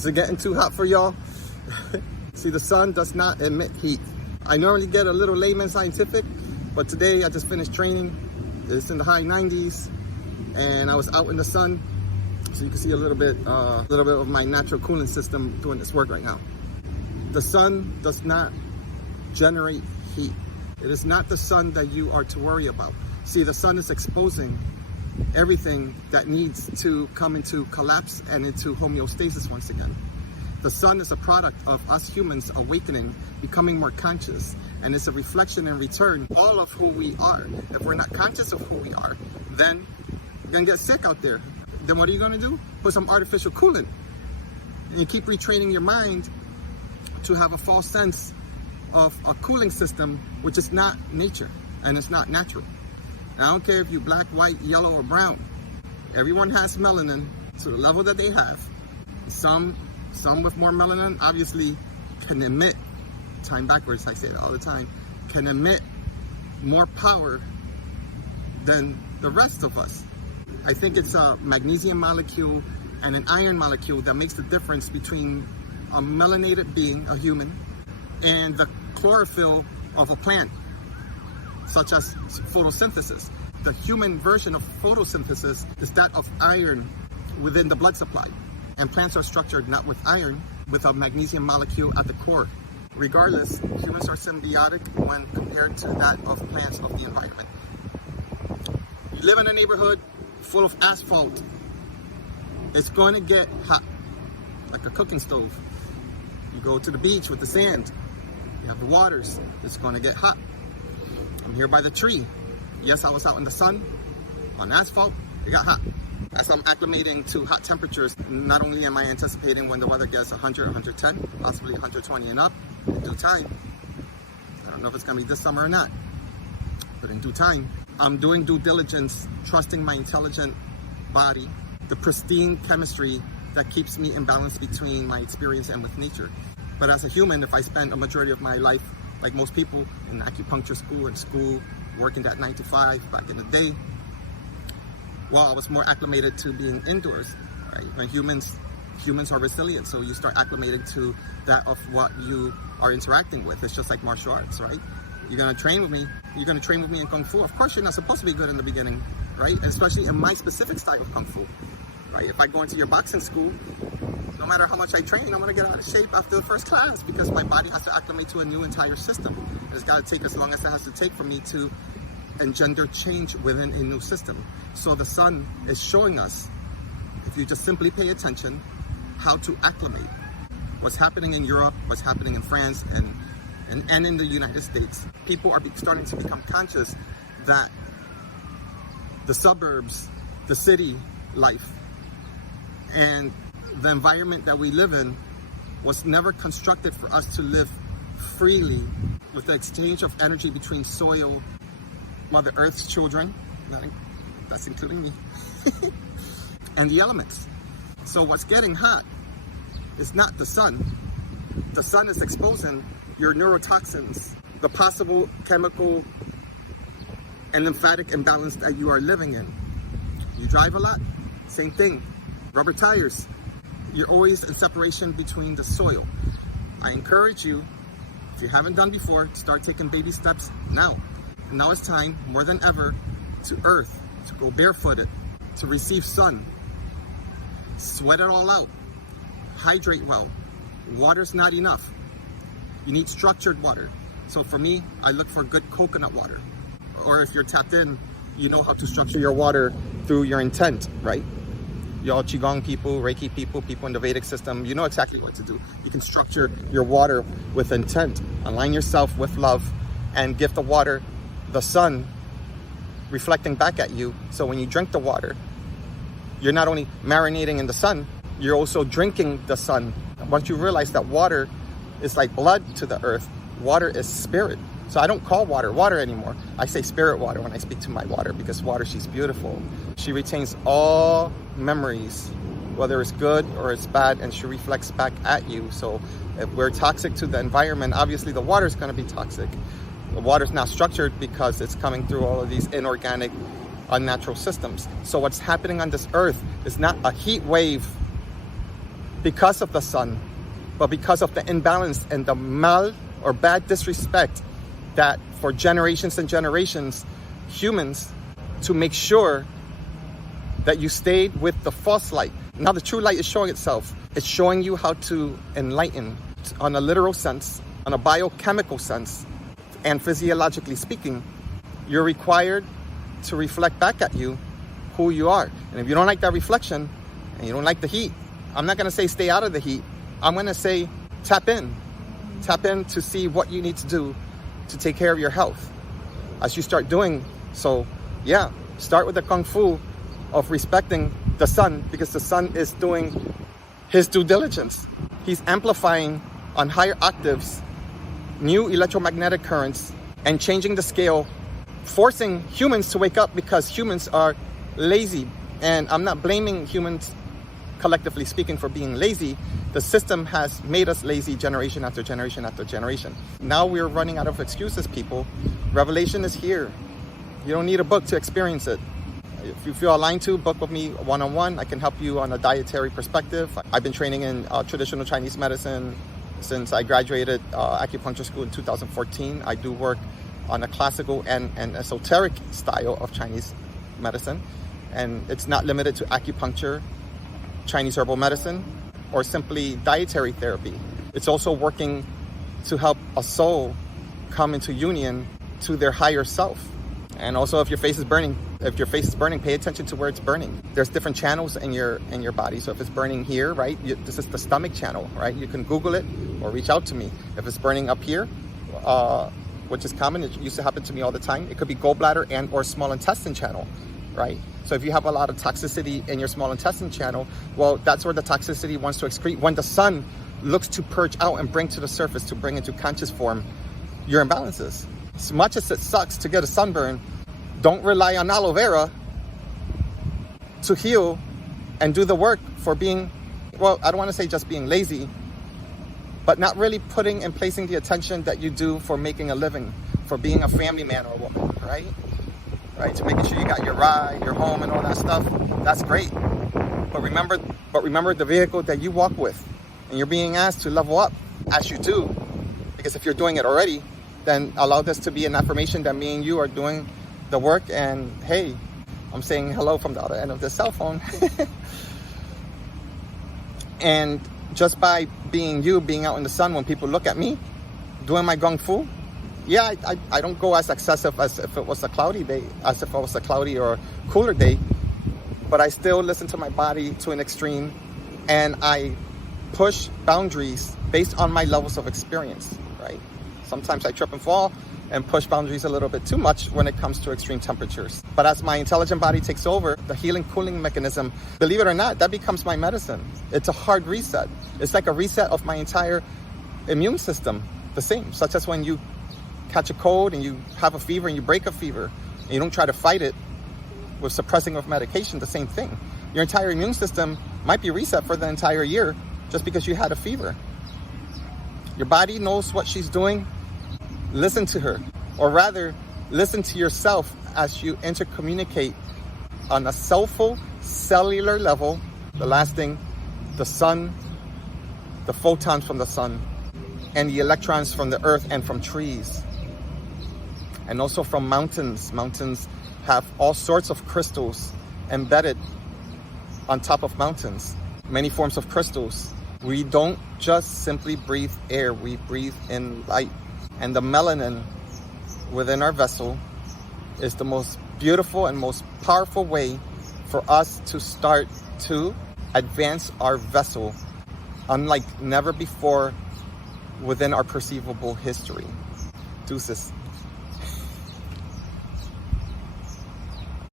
Is it getting too hot for y'all? See, the sun does not emit heat. I normally get a little layman scientific, but today I just finished training. It's in the high 90s, and I was out in the sun, so you can see a little bit of my natural cooling system doing this work right now. The sun does not generate heat. It is not the sun that you are to worry about. See, the sun is exposing everything that needs to come into collapse and into homeostasis once again. The sun is a product of us humans awakening, becoming more conscious, and it's a reflection and return all of who we are. If we're not conscious of who we are, then you're gonna get sick out there. Then what are you gonna do? Put some artificial coolant. And you keep retraining your mind to have a false sense of a cooling system, which is not nature and it's not natural. And I don't care if you're black, white, yellow, or brown. Everyone has melanin to the level that they have. Some with more melanin obviously can emit, time backwards, I say it all the time, can emit more power than the rest of us. I think it's a magnesium molecule and an iron molecule that makes the difference between a melanated being, a human, and the chlorophyll of a plant, such as photosynthesis. The human version of photosynthesis is that of iron within the blood supply. And plants are structured not with iron, with a magnesium molecule at the core. Regardless, humans are symbiotic when compared to that of plants of the environment. You live in a neighborhood full of asphalt. It's going to get hot, like a cooking stove. You go to the beach with the sand. You have the waters. It's going to get hot. I'm here by the tree. Yes, I was out in the sun, on asphalt. It got hot. As I'm acclimating to hot temperatures, not only am I anticipating when the weather gets 100, 110, possibly 120 and up, in due time. I don't know if it's going to be this summer or not, but in due time. I'm doing due diligence, trusting my intelligent body, the pristine chemistry that keeps me in balance between my experience and with nature. But as a human, if I spend a majority of my life, like most people, in acupuncture school, working that 9 to 5 back in the day, well, I was more acclimated to being indoors, right? When humans are resilient, so you start acclimating to that of what you are interacting with. It's just like martial arts, right? You're gonna train with me. You're gonna train with me in Kung Fu. Of course, you're not supposed to be good in the beginning, right? Especially in my specific style of Kung Fu, right? If I go into your boxing school, no matter how much I train, I'm gonna get out of shape after the first class because my body has to acclimate to a new entire system. It's gotta take as long as it has to take for me to engender change within a new system. So the sun is showing us, if you just simply pay attention, how to acclimate. What's happening in Europe, what's happening in France, and in the United States. People are starting to become conscious that the suburbs, the city life, and the environment that we live in was never constructed for us to live freely with the exchange of energy between soil, Mother Earth's children, that's including me, and the elements. So what's getting hot is not the sun. The sun is exposing your neurotoxins, the possible chemical and lymphatic imbalance that you are living in. You drive a lot, same thing. Rubber tires, you're always in separation between the soil. I encourage you, if you haven't done before, to start taking baby steps now. Now it's time, more than ever, to earth, to go barefooted, to receive sun. Sweat it all out. Hydrate well. Water's not enough. You need structured water. So for me, I look for good coconut water. Or if you're tapped in, you know how to structure your water through your intent, right? Y'all Qigong people, Reiki people, people in the Vedic system, you know exactly what to do. You can structure your water with intent. Align yourself with love and give the water the sun reflecting back at you. So when you drink the water, you're not only marinating in the sun, you're also drinking the sun. Once you realize that water is like blood to the earth, water is spirit. So I don't call water water anymore. I say spirit water when I speak to my water, because water, she's beautiful. She retains all memories, whether it's good or it's bad, and she reflects back at you. So if we're toxic to the environment, obviously the water is going to be toxic. The water's not structured because it's coming through all of these inorganic, unnatural systems. So what's happening on this earth is not a heat wave because of the sun, but because of the imbalance and the mal or bad disrespect that for generations and generations, humans, to make sure that you stayed with the false light. Now the true light is showing itself. It's showing you how to enlighten on a literal sense, on a biochemical sense, and physiologically speaking. You're required to reflect back at you who you are. And if you don't like that reflection and you don't like the heat, I'm not going to say stay out of the heat. I'm going to say tap in to see what you need to do to take care of your health. As you start doing so, yeah, start with the kung fu of respecting the sun, because the sun is doing his due diligence. He's amplifying on higher octaves new electromagnetic currents and changing the scale, forcing humans to wake up, because humans are lazy. And I'm not blaming humans, collectively speaking, for being lazy. The system has made us lazy generation after generation after generation. Now we're running out of excuses, people. Revelation is here. You don't need a book to experience it. If you feel aligned to, book with me one-on-one. I can help you on a dietary perspective. I've been training in traditional Chinese medicine since I graduated acupuncture school in 2014. I do work on a classical and esoteric style of Chinese medicine. And it's not limited to acupuncture, Chinese herbal medicine, or simply dietary therapy. It's also working to help a soul come into union to their higher self. And also, if your face is burning, pay attention to where it's burning. There's different channels in your body. So if it's burning here, right, this is the stomach channel, right? You can Google it or reach out to me. If it's burning up here, which is common, it used to happen to me all the time. It could be gallbladder and or small intestine channel, right? So if you have a lot of toxicity in your small intestine channel, well, that's where the toxicity wants to excrete. When the sun looks to purge out and bring to the surface, to bring into conscious form your imbalances. As much as it sucks to get a sunburn, don't rely on aloe vera to heal and do the work for being, well, I don't want to say just being lazy, but not really putting and placing the attention that you do for making a living, for being a family man or woman, right? Right, to making sure you got your ride, your home, and all that stuff. That's great. But remember the vehicle that you walk with, and you're being asked to level up as you do. Because if you're doing it already, then allow this to be an affirmation that me and you are doing the work. And hey, I'm saying hello from the other end of the cell phone. And just by being you, being out in the sun, when people look at me doing my kung fu, yeah, I don't go as excessive as if it was a cloudy day, as if it was a cloudy or cooler day, but I still listen to my body to an extreme, and I push boundaries based on my levels of experience, right? Sometimes I trip and fall and push boundaries a little bit too much when it comes to extreme temperatures. But as my intelligent body takes over, the healing cooling mechanism, believe it or not, that becomes my medicine. It's a hard reset. It's like a reset of my entire immune system, the same, such as when you catch a cold and you have a fever and you break a fever and you don't try to fight it with suppressing of medication, the same thing. Your entire immune system might be reset for the entire year just because you had a fever. Your body knows what she's doing. Listen to her, or rather listen to yourself as you intercommunicate on a soulful cellular level. The last thing, the sun, the photons from the sun, and the electrons from the earth and from trees. And also from mountains. Mountains have all sorts of crystals embedded on top of mountains. Many forms of crystals. We don't just simply breathe air, we breathe in light. And the melanin within our vessel is the most beautiful and most powerful way for us to start to advance our vessel, unlike never before within our perceivable history. Deuces.